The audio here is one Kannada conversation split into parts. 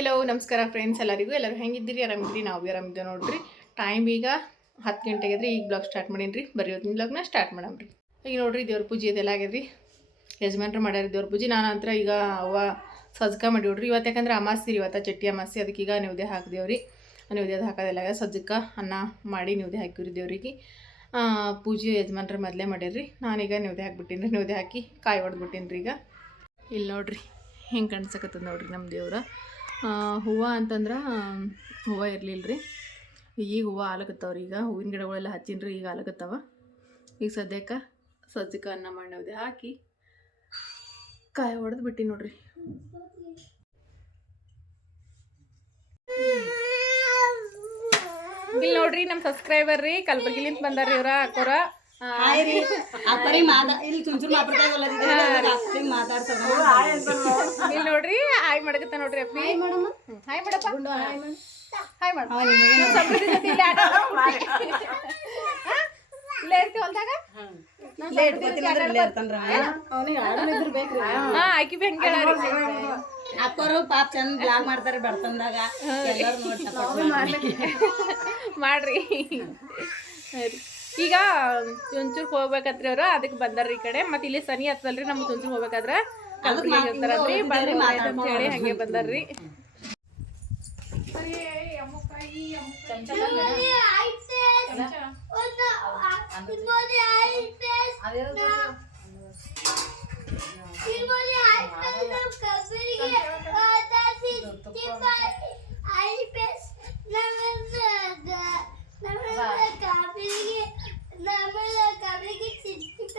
ಹೆಲೋ ನಮಸ್ಕಾರ ಫ್ರೆಂಡ್ಸ್ ಎಲ್ಲರಿಗೂ. ಎಲ್ಲರೂ ಹೆಂಗಿದ್ದೀರಿ? ಆರಾಮಿದ್ದೀರಿ? ನಾವು ಭೀ ಆರಾಮಿದ್ದೇವೆ ನೋಡ್ರಿ. ಟೈಮ್ ಈಗ ಹತ್ತು ಗಂಟೆಗೆ ರೀ ಈಗ ಬ್ಲಾಗ್ ಸ್ಟಾರ್ಟ್ ಮಾಡೀನಿ ಬರೀ ಹೊತ್ತಿನ ಬ್ಲಾಗ್ನ ಸ್ಟಾರ್ಟ್ ಮಾಡಮ್ರಿ. ಈಗ ನೋಡ್ರಿ, ದೇವ್ರ ಪೂಜೆ ಇದೆಲ್ಲ ಆಗ್ಯದ್ರಿ. ಯಜಮಾನ್ರು ಮಾಡ್ಯಾರ ದೇವ್ರ ಪೂಜೆ. ನಾನು ಅಂತರ ಈಗ ಅವ್ವ ಸಜ್ಜಕ ಮಾಡಿ ನೋಡ್ರಿ ಇವತ್ತು ಯಾಕಂದ್ರೆ ಅಮಾಸಿ ರೀ, ಇವತ್ತು ಚಟ್ಟಿ ಅಮಾಸಿ ಅದಕ್ಕೆ ಈಗ ನೈವೇದ್ಯ ಹಾಕಿದೇವ್ರಿ. ನೈವೇದ್ಯದ ಹಾಕೋದೆಲ್ಲ ಸಜ್ಜಕ ಅನ್ನ ಮಾಡಿ ನೈವೇದ್ಯ ಹಾಕಿವ್ರಿ ದೇವ್ರಿಗೆ. ಪೂಜೆ ಯಜಮಾನ್ರ ಮೊದಲೇ ಮಾಡ್ಯಾರ್ರಿ. ನಾನೀಗ ನೈವೇದ್ಯ ಹಾಕ್ಬಿಟ್ಟಿನಿ ರೀ ನೈವೇದ್ಯ ಹಾಕಿ ಕಾಯಿ ಹೊಡೆದ್ಬಿಟ್ಟಿನಿ ರೀ ಈಗ. ಇಲ್ಲಿ ನೋಡ್ರಿ, ಹೆಂಗೆ ಕಾಣಿಸಕತ್ತದ ನೋಡ್ರಿ ನಮ್ಮ ದೇವ್ರ. ಹೂವು ಅಂತಂದ್ರೆ, ಹೂವು ಇರಲಿಲ್ಲ ರೀ ಈಗ ಹೂವು ಆಲಕತ್ತಾವ್ರಿ. ಈಗ ಹೂವಿನ ಗಿಡಗಳೆಲ್ಲ ಹಚ್ಚಿನ್ರಿ, ಈಗ ಆಲಕತ್ತವ. ಈಗ ಸದ್ಯಕ್ಕೆ ಸಜ್ಜಕ ಅನ್ನ ಮಾಡಿ ಹಾಕಿ ಕಾಯಿ ಹೊಡೆದು ಬಿಟ್ಟಿ ನೋಡ್ರಿ. ಇಲ್ಲಿ ನೋಡ್ರಿ ನಮ್ಮ ಸಬ್ಸ್ಕ್ರೈಬರ್ ರೀ ಕಲಬುರ್ಗಿಲಿಂದ ಬಂದಾರ್ರಿ ಇವ್ರ, ಅಕ್ಕೋರ. ಇಲ್ಲಿ ನೋಡ್ರಿ ಹಾಯ್ ಮಾಡಕತ್ತ ನೋಡ್ರಿ ಅಪ್ಪಿ. ಹಾಯ್ ಮಾಡಪ್ಪ. ಹಾಯ್ ಮಾಡ. ಇಲ್ಲೇ ಇರ್ತೀವಿ ಹೊಲ್ದಾಗ? ಆಕಿ ಬಿ ಹಂಗೆ ಅಪ್ಪರು ಪಾಪ ಚಂದ ಬ್ಲಾಗ್ ಮಾಡ್ತಾರೆ ಬರ್ತಂದಾಗ ಎಲ್ಲರೂ ನೋಡಿ ಮಾಡ್ರಿ. ಸರಿ. ಈಗ ಚುಂಚೂರ್ ಹೋಗ್ಬೇಕತ್ರಿ ಅವ್ರು ಅದಕ್ಕೆ ಬಂದಾರ್ರಿ ಈ ಕಡೆ. ಮತ್ತೆ ಇಲ್ಲಿ ಸನಿ ಹತ್ತಲ್ರಿ ನಮ್ಗೆ ತುಂಚೂರು ಹೋಗ್ಬೇಕಾದ್ರ ಬಂದ್ರಿ ಅಂತ ಹೇಳಿ ಹಂಗೆ ಬಂದಾರ್ರಿ.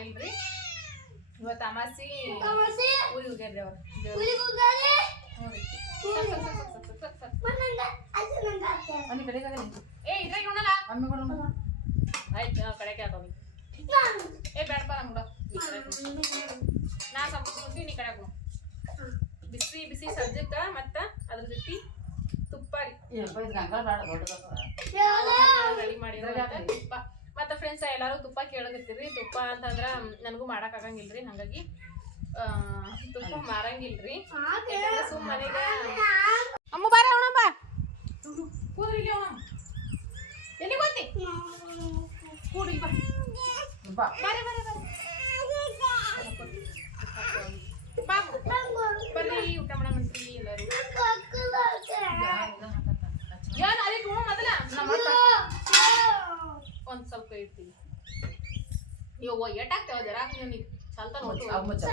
ಇಲ್ರಿ ಇವತ್ತು ಅಮಾಸಿ ಊರಿಗೆ ಹೋಗ್ಯಾರ್ರಿ ಅವ್ರು ಹ್ಞೂ ರೀ ಸಕ್ ಸಕ್ ಸಕ್ ಸಕ್ ಸಕ್ ಸಕ್. ಮನೆ ಕಡೆಗೆ ಏ ಇದ್ರಾಗ ನೋಡಲ್ಲ ಹಣ್ಣುಗಳು ಆಯ್ತು ಆ ಕಡೆಗೆ ಹಾಕೋಗಿ ಏ ಬೇಡಪ್ಪ ನಮ್ಗ ನಾ ಸಂಸ್ಕೃತಿ ನೀ ಕಡೆ ಹಾಕು ಬಿಸಿ ಬಿಸಿ ಸಜ್ಜಕ್ಕ ಮತ್ತ ಅದ್ರ ಜೊತೆ ತುಪ್ಪ ರೀ ಗಂಗಾ ಬೇಡ ದೊಡ್ಡದ ರೆಡಿ ಮತ್ತೆ ಫ್ರೆಂಡ್ಸ್ ಎಲ್ಲರೂ ತುಪ್ಪ ಕೇಳಕತ್ತೀರಿ. ತುಪ್ಪ ಅಂತಂದ್ರ ನನಗೂ ಮಾಡಕ್ ಆಗಂಗಿಲ್ರಿ ಹಂಗಾಗಿ ತುಪ್ಪ ಮಾರಂಗಿಲ್ರಿ. ಸುಮ್ಮನೆ ಸುಮ್ ಮನೆಗ ಅಮ್ಮ ಬಾರ ಅವಣ ಬಾ. ಕೂದ್ರಿ ಇಲ್ಲಿ ಅವಣ ಎಲ್ಲಿ ಗೊತ್ತಿ ಕೂಡಿ ಬಾ. ಬಾ. ಬಾರೆ ಬಾರೆ ಬಾರೆ ಬಾ ಬರ್ರಿ ಊಟ ಮಾಡಮಂತ್ರಿ ಎಲ್ಲರೂ ಯಾರು ಅದಕ್ಕೆ ಹ್ಞೂ ಮೊದಲ ಒಂದ್ ಸ್ವಲ್ಪ ಇಡ್ತೀನಿ ನೀವು ಎಟ್ಟಾಗ್ತೇವ ಜರ ನೀವು ನೀವು ಚಲ್ತಾ ನೋಡ್ತೀವಿ ಅದು ಮುಚ್ಚ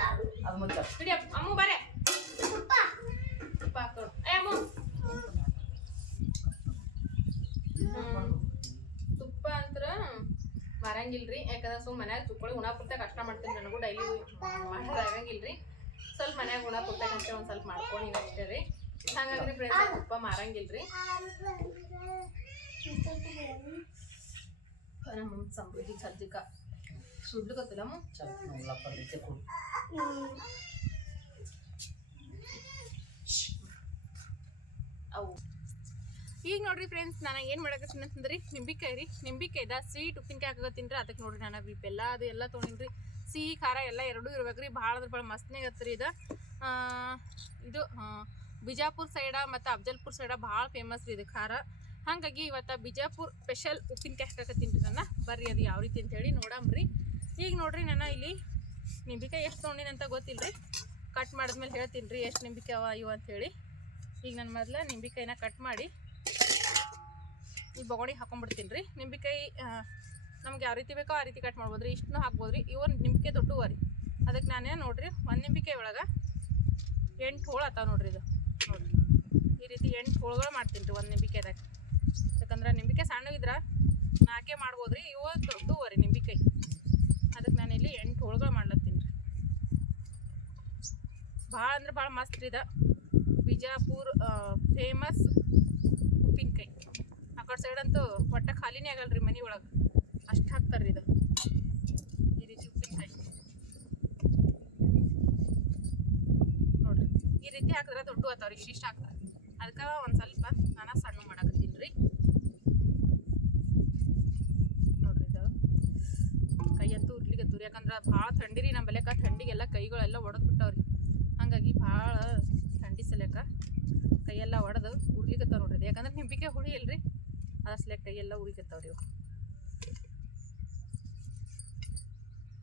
ಅದು ಮುಚ್ಚ ಹಿಡಿ ಅಪ್ಪ, ಅಮ್ಮು ಬಾರೆ ತುಪ್ಪ ಹಾಕೋಣ ಏ ಅಮ್ಮು ಹ್ಮ್. ತುಪ್ಪ ಅಂತ್ರ ಮಾರಂಗಿಲ್ರಿ ಯಾಕಂದ್ರೆ ಸುಮ್ ಮನ್ಯಾಗ ತುಪ್ಪಳಿ ಉಣಾಪುರ್ತ ಕಷ್ಟ ಮಾಡ್ತೀನಿ ನನಗೂ ಡೈಲಿ ಮಾಡೋದಾಗಂಗಿಲ್ರಿ ಸ್ವಲ್ಪ ಮನ್ಯಾಗ ಉಣಾಪುರ್ತಕ್ಕಂತ ಒಂದ್ ಸ್ವಲ್ಪ ಮಾಡ್ಕೊಂಡಿನಿ ಅಷ್ಟೇ ರೀ. ಹಂಗಾಗಿ ಫ್ರೆಂಡ್ಸ್ ತುಪ್ಪ ಮಾರಂಗಿಲ್ರಿ. ನಮ್ಮ ಸಮೃದ್ಧಿ ಸಜ್ಜಿಕ ಸುಡ್ಲಿಕತ್ತಿಲ್ಲಮ್ಮ ಚಪ್ಪ ರೀತಿ ಕೊಡು ಅವು ಈಗ ನೋಡ್ರಿ ಫ್ರೆಂಡ್ಸ್ ನಾನು ಏನು ಮಾಡಕತ್ತೀನಿ ಅಂತಂದ್ರಿ, ನಿಂಬಿಕಾಯಿ ರೀ. ನಿಂಬಿಕಾಯ್ದ ಸ್ವೀಟ್ ಉಪ್ಪಿನಕಾಯಿ ಹಾಕತ್ತೀನಿ ರೀ ಅದಕ್ಕೆ ನೋಡ್ರಿ ನಾನು ಬಿ ಬೆಲ್ಲ ಅದು ಎಲ್ಲ ತೊಗೊಂಡಿನಿ ಸಿಹಿ, ಖಾರ ಎಲ್ಲ ಎರಡೂ ಇರ್ಬೇಕ್ರಿ ಭಾಳ ಅದ್ರ ಭಾಳ ಮಸ್ತ್ನಾಗ ಹತ್ರಿ ಇದು. ಇದು ಬಿಜಾಪುರ್ ಸೈಡ ಮತ್ತು ಅಫಜಲ್ಪುರ್ ಸೈಡ ಭಾಳ ಫೇಮಸ್ ರೀ ಇದು ಖಾರ. ಹಾಗಾಗಿ ಇವತ್ತು ಬಿಜಾಪುರ್ ಸ್ಪೆಷಲ್ ಉಪ್ಪಿನಕಾಯಿ ಹಾಕತ್ತೀನಿ ರೀ ನಾನು. ಬರ್ರಿ ಅದು ಯಾವ ರೀತಿ ಅಂತೇಳಿ ನೋಡಂಬ್ರಿ ಈಗ ನೋಡ್ರಿ ನಾನು ಇಲ್ಲಿ ನಿಂಬಿಕಾಯಿ ಎಷ್ಟು ತೊಗೊಂಡಿನಿ ಅಂತ ಗೊತ್ತಿಲ್ಲ ರೀ ಕಟ್ ಮಾಡಿದ್ಮೇಲೆ ಹೇಳ್ತೀನಿ ರೀ ಎಷ್ಟು ನಿಂಬಿಕಾಯಿ ಅವ ಇವು ಅಂತೇಳಿ. ಈಗ ನಾನು ಮೊದಲ ನಿಂಬಿಕಾಯಿನ ಕಟ್ ಮಾಡಿ ಈ ಬೊಗಣಿ ಹಾಕೊಂಡ್ಬಿಡ್ತೀನಿ ರೀ ನಿಂಬಿಕಾಯಿ ನಮ್ಗೆ ಯಾವ ರೀತಿ ಬೇಕೋ ಆ ರೀತಿ ಕಟ್ ಮಾಡ್ಬೋದು ರೀ ಇಷ್ಟನ್ನೂ ಹಾಕ್ಬೋದು ರೀ ಇವು ನಿಂಬಿಕೆ ರೀ ಅದಕ್ಕೆ ನಾನೇ ನೋಡಿರಿ, ಒಂದು ನಿಂಬಿಕೆ ಒಳಗೆ ಎಂಟು ಹೋಳು ಆತಾವ ನೋಡ್ರಿ ಇದು. ನೋಡಿರಿ. ಈ ರೀತಿ ಎಂಟು ಹೋಳುಗಳು ಮಾಡ್ತೀನಿ ರೀ ಒಂದು ನಿಂಬಿಕೆದಾಗ ಯಾಕಂದ್ರೆ ನಿಂಬಿಕೆ ಸಣ್ಣಗಿದ್ರೆ ನಾಲ್ಕೇ ಮಾಡ್ಬೋದು ರೀ ಇವು ದೊಡ್ಡವರಿ ನಿಂಬಿಕಾಯಿ. ಅದಕ್ಕೆ ನಾನು ಇಲ್ಲಿ ಎಂಟು ಹೋಳುಗಳು ಮಾಡ್ಲತ್ತೀನಿ ರೀ ಭಾಳ ಅಂದ್ರೆ ಭಾಳ ಮಸ್ತ್ ರೀ ಇದು. ಬಿಜಾಪುರ್ ಫೇಮಸ್ ಉಪ್ಪಿನಕಾಯಿ. ಕಡೆ ಸೈಡ್ ಅಂತೂ ಒಟ್ಟ ಖಾಲಿನೇ ಆಗಲ್ರಿ ಮನೆ ಒಳಗೆ. ಅಷ್ಟು ಹಾಕ್ತಾರ್ರಿ ಇದು. ಈ ರೀತಿ ಉಪ್ಪಿನಕಾಯಿ. ನೋಡ್ರಿ, ಈ ರೀತಿ ಹಾಕಿದ್ರೆ ದೊಡ್ಡ ಆತಾವ್ರಿ ಇಷ್ಟಿಷ್ಟು ಹಾಕ್ತಾರೆ. ಅದಕ್ಕೆ ಒಂದು ಸ್ವಲ್ಪ ನಾನು ಸಣ್ಣ ಮಾಡಕತ್ತೀನಿ ರೀ. ನೋಡ್ರಿ ಇದು. ಕೈ ಅಂತೂ ತುರಿ ಯಾಕಂದ್ರೆ ಭಾಳ ಥಂಡಿ ರೀ ನಮ್ಮ ಬೆಲೆಕ ಥಂಡಿಗೆಲ್ಲ ಕೈಗಳೆಲ್ಲ ಒಡೆದು ಬಿಟ್ಟವ್ರಿ. ಹಾಗಾಗಿ ಭಾಳ ಥಂಡಿ ಸಲ್ಯಾಕ ಕೈಯೆಲ್ಲ ಒಡೆದು ಉರ್ಲಿಕ್ಕೆ ನೋಡ್ರಿ. ಯಾಕಂದ್ರೆ ನಿಂಬಿಕೆ ಹುಳಿ ಇಲ್ರಿ. ಅದ್ರ ಕೈಯೆಲ್ಲ ಉರಿಕತ್ತಾವ್ರಿ ಇವು.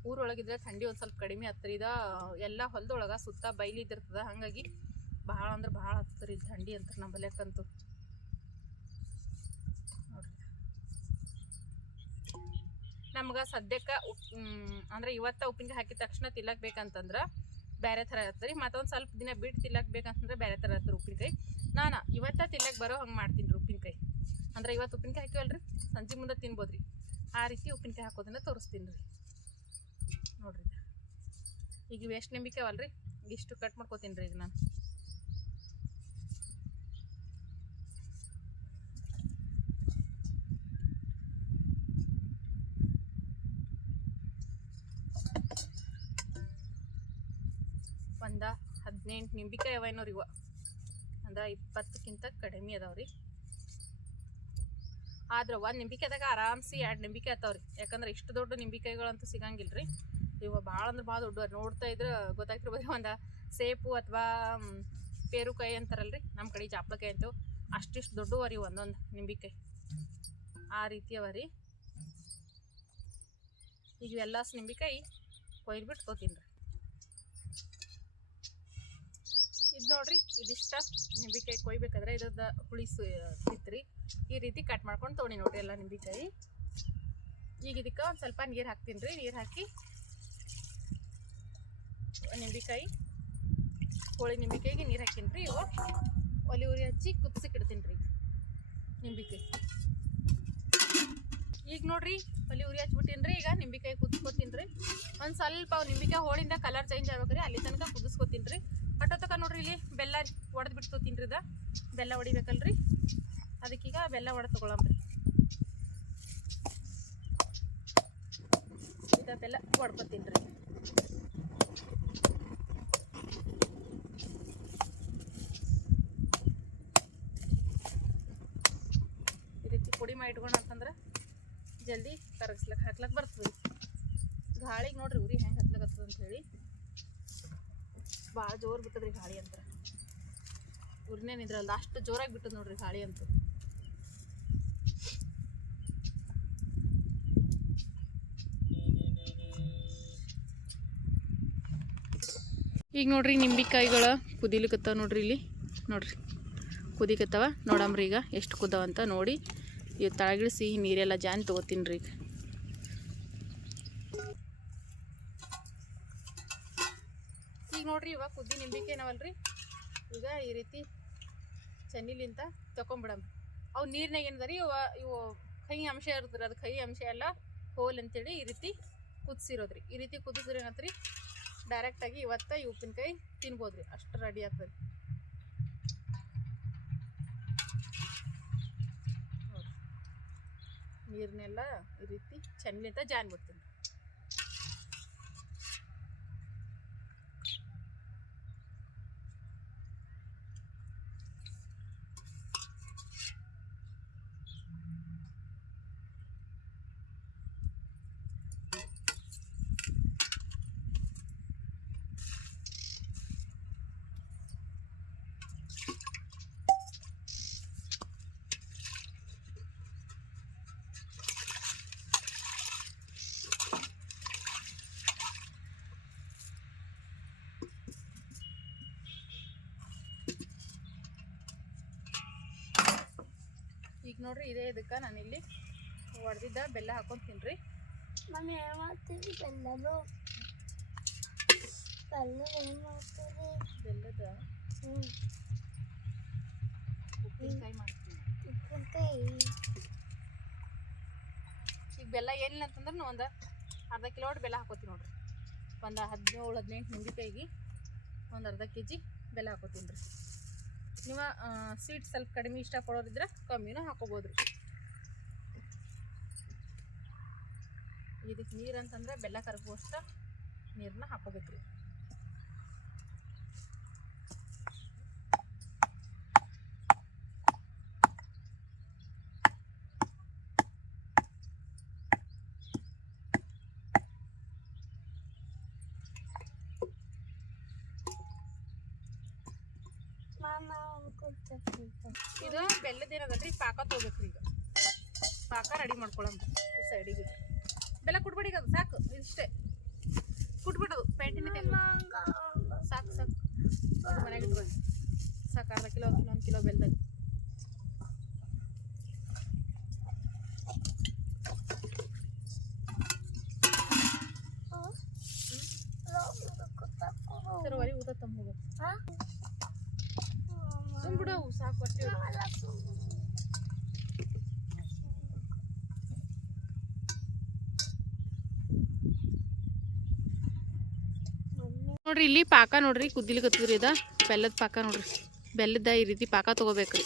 ಊರೊಳಗಿದ್ರೆ ಥಂಡಿ ಒಂದು ಸ್ವಲ್ಪ ಕಡಿಮೆ ಇದ ಎಲ್ಲ ಹೊಲದೊಳಗೆ ಸುತ್ತ ಬೈಲಿ ಇದಿರ್ತದ ಹಾಗಾಗಿ ಭಾಳ ಅಂದ್ರೆ ಭಾಳ ಹತ್ತರಿ ಥಂಡಿ ಅಂತ ನಮ್ಮ ನೋಡ್ರಿ. ನಮ್ಗೆ ಸದ್ಯಕ್ಕೆ ಉಪ್ ಅಂದ್ರೆ ಇವತ್ತ ಉಪ್ಪಿನಕಾಯಿ ಹಾಕಿದ ತಕ್ಷಣ ತಿಲ್ಲಕ್ ಬೇಕಂತಂದ್ರೆ ಬೇರೆ ಥರ ಇರ್ತದೆ ಮತ್ತೊಂದು ಸ್ವಲ್ಪ ದಿನ ಬಿಟ್ಟು ತಿಲ್ಲಕ್ ಬೇಕಂತಂದ್ರೆ ಬೇರೆ ಥರ ಇರ್ತದೆ ಉಪ್ಪಿನಕಾಯಿ. ನಾನು, ಇವತ್ತ ತಿಲ್ಲಕ್ ಬರೋ ಹಂಗೆ ಮಾಡ್ತೀನಿ. ಅಂದ್ರೆ ಇವತ್ತು ಉಪ್ಪಿನಕಾಯಿ ಹಾಕಿವಲ್ರಿ? ಸಂಜೆ ಮುಂದೆ ತಿನ್ಬೋದು ರೀ ಆ ರೀತಿ ಉಪ್ಪಿನಕಾಯಿ ಹಾಕೋದನ್ನ ತೋರಿಸ್ತೀನಿ ರೀ. ನೋಡ್ರಿ. ಈಗ ಇವು ಎಷ್ಟು ನಿಂಬಿಕೆ ರೀ ಇಷ್ಟು ಕಟ್ ಮಾಡ್ಕೋತೀನಿ ರೀ ಈಗ ನಾನು. ಒಂದ ಹದಿನೆಂಟು ನಿಂಬಿಕಾಯಿ ಅವ ಏನೋ ಇವ. ಅಂದ್ರೆ ಇಪ್ಪತ್ತಕ್ಕಿಂತ ಕಡಿಮೆ ಅದಾವ್ರಿ. ಆದ್ರೆ ಒಂದು ನಿಂಬಿಕಾಯ್ದಾಗ ಆರಾಮ್ಸಿ ಎರಡು ನಿಂಬಿಕೆ ಆತಾವ್ರಿ. ಯಾಕಂದ್ರೆ ಇಷ್ಟು ದೊಡ್ಡ ನಿಂಬಿಕಾಯಿಗಳಂತೂ ಸಿಗಂಗಿಲ್ರಿ. ಇವ ಭಾಳ ಅಂದ್ರೆ ಭಾಳ ದೊಡ್ಡ ನೋಡ್ತಾ ಇದ್ರೆ ಗೊತ್ತಾಗ್ತಿರ್ಬೋದು. ಒಂದು ಸೇಪು ಅಥವಾ ಪೇರುಕಾಯಿ ಅಂತಾರಲ್ರಿ ನಮ್ಮ ಕಡೆ ಜಾಪ್ಲಕಾಯಿ ಅಂತೇವೆ. ಅಷ್ಟಿಷ್ಟು ದೊಡ್ಡವ ರೀ ಒಂದೊಂದು ನಿಂಬಿಕಾಯಿ ಆ ರೀತಿ ಅವ ರೀ ಈಗ ಎಲ್ಲ ನಿಂಬಿಕಾಯಿ ಕೊಯ್ದ್ಬಿಟ್ಟು ತೊತೀನಿ ರೀ ಇದು ನೋಡ್ರಿ, ಇದಿಷ್ಟ. ನಿಂಬಿಕಾಯಿ ಕೊಯ್ಬೇಕಾದ್ರೆ ಇದ್ರದ ಹುಳಿ ಸಿತ್ರಿ ಈ ರೀತಿ ಕಟ್ ಮಾಡ್ಕೊಂಡು ತೊಗೊಂಡಿ ನೋಡ್ರಿ ಎಲ್ಲ ನಿಂಬಿಕಾಯಿ. ಈಗ ಇದಕ್ಕೆ ಒಂದು ಸ್ವಲ್ಪ ನೀರು ಹಾಕ್ತೀನಿ ರೀ ನೀರು ಹಾಕಿ ನಿಂಬಿಕಾಯಿ, ಕೋಳಿ ನಿಂಬಿಕಾಯಿಗೆ ನೀರು ಹಾಕೀನಿ ರೀ ಇವು ಒಲಿ ಉರಿ ಹಚ್ಚಿ ಕುದಿಸಕ್ಕೆ ಇಡ್ತೀನಿ ರೀ ನಿಂಬಿಕಾಯಿ. ಈಗ ನೋಡ್ರಿ, ಒಲಿ ಉರಿ ಹಚ್ಬಿಟ್ಟಿನಿ ರೀ ಈಗ ನಿಂಬಿಕಾಯಿ ಕುದಿಸ್ಕೊತೀನಿ ರೀ ಒಂದು ಸ್ವಲ್ಪ ನಿಂಬಿಕಾಯಿ ಹೋಳಿಂದ ಕಲರ್ ಚೇಂಜ್ ಆಗ್ಬೇಕ್ರಿ. ಅಲ್ಲಿ ತನಕ ಕುದಿಸ್ಕೊತೀನಿ ರೀ ತಕ ನೋಡ್ರಿ ಇಲ್ಲಿ ಬೆಲ್ಲ ಒಡೆದು ಬಿಡ್ತು ತಿನ್ರಿದ ಬೆಲ್ಲ ಹೊಡಿಬೇಕಲ್ರಿ ಅದಕ್ಕೀಗ ಬೆಲ್ಲ ಒಡೆದು ತೊಗೊಳಮ್ರಿ ಇದ ಬೆಲ್ಲ ಹೊಡ್ಕೊತೀನಿ ರೀ ಈ ರೀತಿ ಪುಡಿ ಮಾಡಿ ಇಟ್ಕೊಂಡು ಅಂತಂದ್ರೆ ಜಲ್ದಿ ಕರಗಿಸ್ಲಕ್ಕೆ ಹಾಕ್ಲಕ್ಕೆ ಬರ್ತದೆ ಗಾಳಿಗೆ ನೋಡ್ರಿ ಉರಿ ಹೆಂಗೆ ಹತ್ಲಕತ್ತದ ಅಂತ ಹೇಳಿ. ಭಾಳ ಜೋರು ಬಿಟ್ಟದ್ರಿ ಗಾಳಿ ಅಂತ. ಉರಿನೇ ಇದ್ರಲ್ಲ ಅಷ್ಟು ಜೋರಾಗಿ ಬಿಟ್ಟದ ನೋಡ್ರಿ ಗಾಳಿ ಅಂತ. ಈಗ ನೋಡ್ರಿ ನಿಂಬಿಕಾಯಿಗಳ ಕುದಿಲಿಕತ್ತಾವ ನೋಡ್ರಿ ಇಲ್ಲಿ. ನೋಡ್ರಿ ಕುದಿಕತ್ತಾವ ನೋಡಮ್ರಿ ಈಗ ಎಷ್ಟು ಕುದವಂತ ನೋಡಿ. ಇವು ತಳಗಿಳಿಸಿ ನೀರೆಲ್ಲ ಜಾನ್ ತೊಗೋತೀನಿ ರೀ ಈಗ ನೋಡ್ರಿ ಇವಾಗ ಕುದ್ದಿ ಏನವಲ್ರಿ ಈಗ ಈ ರೀತಿ ಚೆನ್ನಿಲಿಂತ ತಕೊಂಬಿಡಮ್. ಅವು ನೀರಿನಾಗ ಏನದ ಇವ, ಇವು ಕೈ ಅಂಶ ಇರ್ತದ್ರಿ, ಅದು ಕೈ ಅಂಶ ಎಲ್ಲ ಹೋಲ್ ಅಂತೇಳಿ ಈ ರೀತಿ ಕುದಿಸಿರೋದ್ರಿ. ಈ ರೀತಿ ಕುದಿಸಿದ್ರೆ ಏನತ್ರಿ? ಡೈರೆಕ್ಟಾಗಿ ಇವತ್ತ ಈ ಉಪ್ಪಿನಕಾಯಿ ತಿನ್ಬೋದ್ರಿ. ಅಷ್ಟು ರೆಡಿ ಆಗ್ತದೆ. ನೀರ್ನೆಲ್ಲ ಈ ರೀತಿ ಚೆನ್ನಿಂತ ಜಾನ್ ಬಿಡ್ತೀನಿ. ನೋಡ್ರಿ ಇದೇ ಇದಕ್ಕೆ ನಾನಿಲ್ಲಿ ಹೊಡೆದಿದ್ದ ಬೆಲ್ಲ ಹಾಕೊಂಡು ರೀ ಮಮ್ಮಿ ಏನು ಮಾಡ್ತೀವಿ ಬೆಲ್ಲದು ಬೆಲ್ಲ ಏನು ಮಾಡ್ತೀವಿ ಬೆಲ್ಲದ ಉಪ್ಪಿನಕಾಯಿ ಮಾಡ್ತೀನಿ. ಉಪ್ಪಿನಕಾಯಿ? ಈಗ ಬೆಲ್ಲ ಏನಿಲ್ಲ ಅಂತಂದ್ರೆ ಒಂದು ಅರ್ಧ ಕಿಲೋ ಬೆಲ್ಲ ಹಾಕೋತೀನಿ ನೋಡ್ರಿ. ಒಂದು ಹದಿನೇಳು ಹದಿನೆಂಟು ನಿಂಬಿಕಾಯಿಗೆ ಒಂದು ಅರ್ಧ ಕೆ ಜಿ ಬೆಲ್ಲ ಹಾಕೋತೀನಿ ರೀ ನೀವು ಸ್ವೀಟ್ ಸ್ವಲ್ಪ ಕಡಿಮೆ ಇಷ್ಟಪಡೋರಿದ್ರೆ ಕಮ್ಮಿನೂ ಹಾಕೋಬೋದು ರೀ ಇದಕ್ಕೆ ನೀರು ಅಂತಂದ್ರೆ ಬೆಲ್ಲ ಕರಗುವಷ್ಟು ನೀರನ್ನ ಹಾಕೋಬೇಕು ರೀ ಇದು ಬೆಲ್ಲದ ಏನದಲ್ರಿ ಪಾಕ ತೊಗೋಬೇಕ್ರಿ ಈಗ. ಪಾಕ ರೆಡಿ ಮಾಡ್ಕೊಳಮ್ ಸೈಡಿಗೆ ಬೆಲ್ಲ ಕುಟ್ಬಿಡಿ ಈಗ ಸಾಕು, ಇಷ್ಟೇ. ಕುಟ್ಬಿಡೋದು ಪೇಂಟಿನ ಸಾಕು ಸಾಕು. ಮನೆಗೆ ಇಟ್ಕೊಳ್ಳಿ. ಸಾಕು, ಅರ್ಧ ಕಿಲೋ ಒಂದು ಕಿಲೋ ಬೆಲ್ಲದಲ್ಲಿ ಸರ್ ವರಿ ಊಟ ತುಂಬ ಹೋಗೋದು ತುಂಬಿಡು ಅವು ಸಾಕು ಅಷ್ಟೇ ಇಡು. ನೋಡ್ರಿ, ಇಲ್ಲಿ ಪಾಕ ನೋಡ್ರಿ ಕುದಿಲಿಕತ್ತದ್ರಿ ಇದ ಬೆಲ್ಲದ ಪಾಕ ನೋಡ್ರಿ. ಬೆಲ್ಲದ ಈ ರೀತಿ ಪಾಕ ತಗೋಬೇಕ್ರಿ.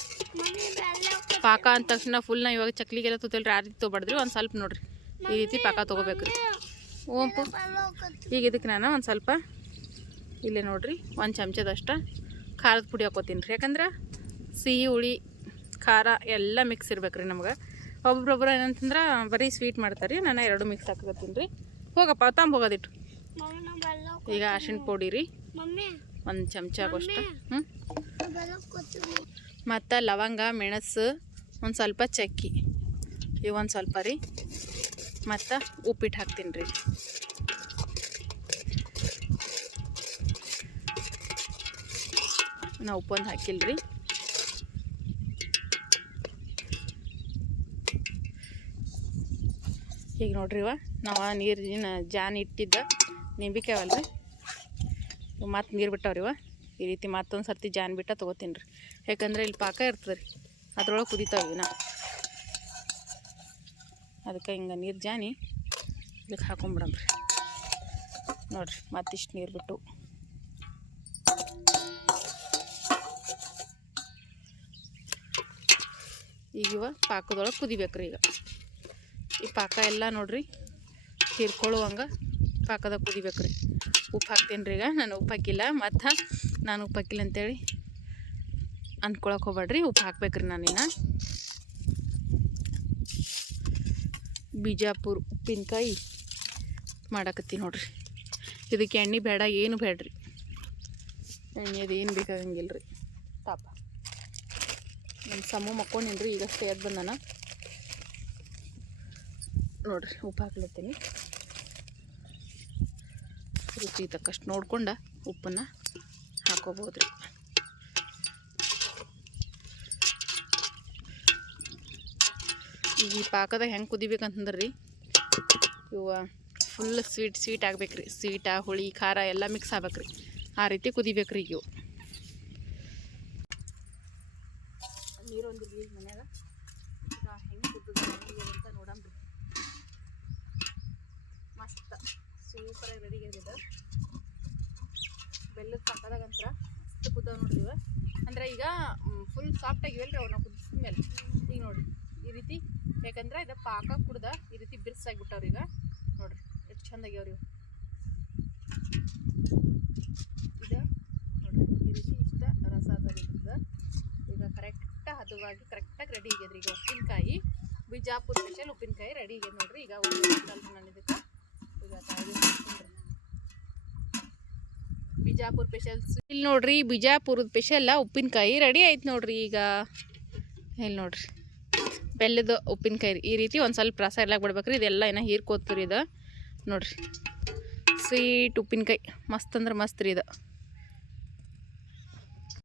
ಪಾಕ ಅಂದ ತಕ್ಷಣ ಫುಲ್ ನಾ ಇವಾಗ ಚಕ್ಲಿಗೆಲ್ಲ ತುತ್ತಲ್ರಿ ಆ ರೀತಿ ತೊಗೊಬಾರ್ದ್ರಿ, ಒಂದು ಸ್ವಲ್ಪ ನೋಡ್ರಿ. ಈ ರೀತಿ ಪಾಕ ತಗೋಬೇಕ್ರಿ. ಓಂಪು. ಈಗ ಇದಕ್ಕೆ ನಾನು ಒಂದು ಸ್ವಲ್ಪ, ಇಲ್ಲೇ ನೋಡ್ರಿ, ಒಂದು ಚಮಚದಷ್ಟು ಖಾರದ ಪುಡಿ ಹಾಕೋತೀನಿ ರೀ ಯಾಕಂದ್ರೆ ಸಿಹಿ ಹುಳಿ ಖಾರ ಎಲ್ಲ ಮಿಕ್ಸ್ ಇರ್ಬೇಕು ರೀ ನಮ್ಗೆ. ಒಬ್ರೊಬ್ರು ಏನಂತಂದ್ರೆ ಬರೀ ಸ್ವೀಟ್ ಮಾಡ್ತಾರೆ ರೀ ನಾನು ಎರಡು ಮಿಕ್ಸ್ ಹಾಕತ್ತೀನಿ ರೀ. ಹೋಗಪ್ಪ ತಂಬೋಗೋದಿಟ್ಟು ಈಗ ಅರ್ಶಿಣ ಪುಡಿ ರೀ. ಒಂದು ಚಮಚ ಆಗೋಷ್ಟು ಹ್ಞೂ ಮತ್ತು ಲವಂಗ ಮೆಣಸು ಒಂದು ಸ್ವಲ್ಪ ಚಕ್ಕಿ. ಇವು ಒಂದು ಸ್ವಲ್ಪ ರೀ. ಮತ್ತು ಉಪ್ಪಿಟ್ಟು ಹಾಕ್ತೀನಿ ರೀ. ನಾ ಉಪ್ಪೊಂದು ಹಾಕಿಲ್ಲ ರೀ ಈಗ ನೋಡ್ರಿ ಇವ. ನಾವು ನೀರಿನ ಜಾನ್ ಇಟ್ಟಿದ್ದ. ನಿಂಬಿಕಾಯಿ ರೀ ಮತ್ತು ನೀರು ಬಿಟ್ಟವ್ರಿ ಇವ. ಈ ರೀತಿ ಮತ್ತೊಂದು ಸರ್ತಿ ಜಾನ್ ಬಿಟ್ಟ ತೊಗೋತೀನಿ ರೀ ಯಾಕಂದ್ರೆ ಇಲ್ಲಿ ಪಾಕ ಇರ್ತದೆ ರೀ ಅದ್ರೊಳಗೆ ಕುದಿತಾವ ನಾ ಅದಕ್ಕೆ ಹಿಂಗೆ ನೀರು ಜಾನಿ ಇದಕ್ಕೆ ಹಾಕೊಂಬಿಡಮ್ರಿ. ನೋಡ್ರಿ, ಮತ್ತಿಷ್ಟು ನೀರು ಬಿಟ್ಟು. ಈಗ ಇವ ಪಾಕದೊಳಗೆ ಕುದಿಬೇಕ್ರಿ ಈಗ. ಈ ಪಾಕ ಎಲ್ಲ ನೋಡ್ರಿ ಹೀರ್ಕೊಳ್ಳುವಂಗ ಪಾಕದಾಗ ಕುದಿಬೇಕು ರೀ ಉಪ್ಪು ಹಾಕ್ತೀನಿ ರೀ ಈಗ, ನಾನು ಉಪ್ಪು ಹಾಕಿಲ್ಲ, ಮತ್ತು ನಾನು ಉಪ್ಪು ಹಾಕಿಲ್ಲ ಅಂತೇಳಿ ಅಂದ್ಕೊಳಕ್ಕೆ ಹೋಗ್ಬೇಡ್ರಿ, ಉಪ್ಪು ಹಾಕ್ಬೇಕ್ರಿ ನಾನಿನ್ನ ಬಿಜಾಪುರ ಉಪ್ಪಿನಕಾಯಿ ಮಾಡಾಕತ್ತೀನಿ ನೋಡ್ರಿ. ಇದಕ್ಕೆ ಎಣ್ಣೆ ಬೇಡ, ಏನು ಬೇಡ್ರಿ. ಎಣ್ಣೆ ಅದು ಬೇಕಾಗಂಗಿಲ್ಲ ರೀ ಪಾಪ ನಮ್ಮ ಸಮ ಮಕ್ಕೊಂಡಿನ್ರಿ, ಈಗಷ್ಟೇ ಎದ್ದು ಬಂದಾನ. ನೋಡ್ರಿ, ಉಪ್ಪು ಹಾಕ್ಲತ್ತೀನಿ. ರುಚಿ ತಕ್ಕಷ್ಟು ನೋಡ್ಕೊಂಡು ಹಾಕೋಬೋದು ರೀ ಈಗ ಈ ಪಾಕದಾಗ ಹೆಂಗೆ ಕುದಿಬೇಕಂತಂದ್ರೆ ರೀ ಇವ ಫುಲ್ ಸ್ವೀಟ್ ಸ್ವೀಟ್ ಆಗ್ಬೇಕು ರೀ ಸ್ವೀಟ ಹುಳಿ, ಖಾರ ಎಲ್ಲ ಮಿಕ್ಸ್ ಆಗ್ಬೇಕು ರೀ ಆ ರೀತಿ ಕುದಿಬೇಕು ರೀ ಇವು ನೀರೊಂದು ಈಗ ಮನ್ಯಾಗ ಈಗ ಹೆಂಗೆ ಕುದ್ದದ ಅಂತ ನೋಡಮ್ರಿ ಮಸ್ತ್ ಸೂಪರಾಗಿ ರೆಡಿ ಆಗಿದೆ ಬೆಲ್ಲದ ಪಾಕದಾಗಂತ್ರ ಮಸ್ತ್ ಕುದ್ದಾವ ನೋಡ್ರಿ ಇವ ಅಂದ್ರೆ ಈಗ ಫುಲ್ ಸಾಫ್ಟ್ ಆಗಿವಲ್ರಿ ಅವನ್ನ ಕುದಿಸಿದ ಮೇಲೆ ಈಗ ನೋಡ್ರಿ ಈ ರೀತಿ. ಯಾಕಂದ್ರೆ ಇದು ಪಾಕ ಕುಡ್ದ ಈ ರೀತಿ ಬಿರ್ಸಾಗ್ಬಿಟ್ಟವ್ರಿ ಈಗ. ನೋಡ್ರಿ, ಎಷ್ಟು ಚಂದ ಇದು, ನೋಡ್ರಿ, ಈ ರೀತಿ ಇಷ್ಟ ರಸ ಅದ ಈಗ ಕರೆಕ್ಟ್ ಹದವಾಗಿ ಕರೆಕ್ಟಾಗಿ ರೆಡಿ ಆಗ್ಯದ್ರಿ ಈಗ ಉಪ್ಪಿನಕಾಯಿ. ಬಿಜಾಪುರ ಸ್ಪೆಷಲ್ ಉಪ್ಪಿನಕಾಯಿ ರೆಡಿ ಆಗ್ಯದ ನೋಡ್ರಿ. ಈಗ ನಾನು ಇದಕ್ಕೆ. ಬಿಜಾಪುರ ಸ್ಪೆಷಲ್ ಇಲ್ಲಿ ನೋಡ್ರಿ, ಬಿಜಾಪುರದ ಸ್ಪೆಷಲ್ ಉಪ್ಪಿನಕಾಯಿ ರೆಡಿ ಆಯ್ತು ನೋಡ್ರಿ ಈಗ. ಇಲ್ಲಿ ನೋಡ್ರಿ, ಬೆಲ್ಲದ ಉಪ್ಪಿನಕಾಯಿ ಈ ರೀತಿ ಒಂದು ಸ್ವಲ್ಪ ರಸ ಎಲ್ಲ ಬಿಡ್ಬೇಕ್ರಿ, ಇದೆಲ್ಲ ಏನೋ ಹೀರ್ಕೋತ್ರಿ ಇದು. ನೋಡ್ರಿ ಸ್ವೀಟ್ ಉಪ್ಪಿನಕಾಯಿ. ಮಸ್ತ್ ಅಂದ್ರೆ ಮಸ್ತ್ ರೀ ಇದು.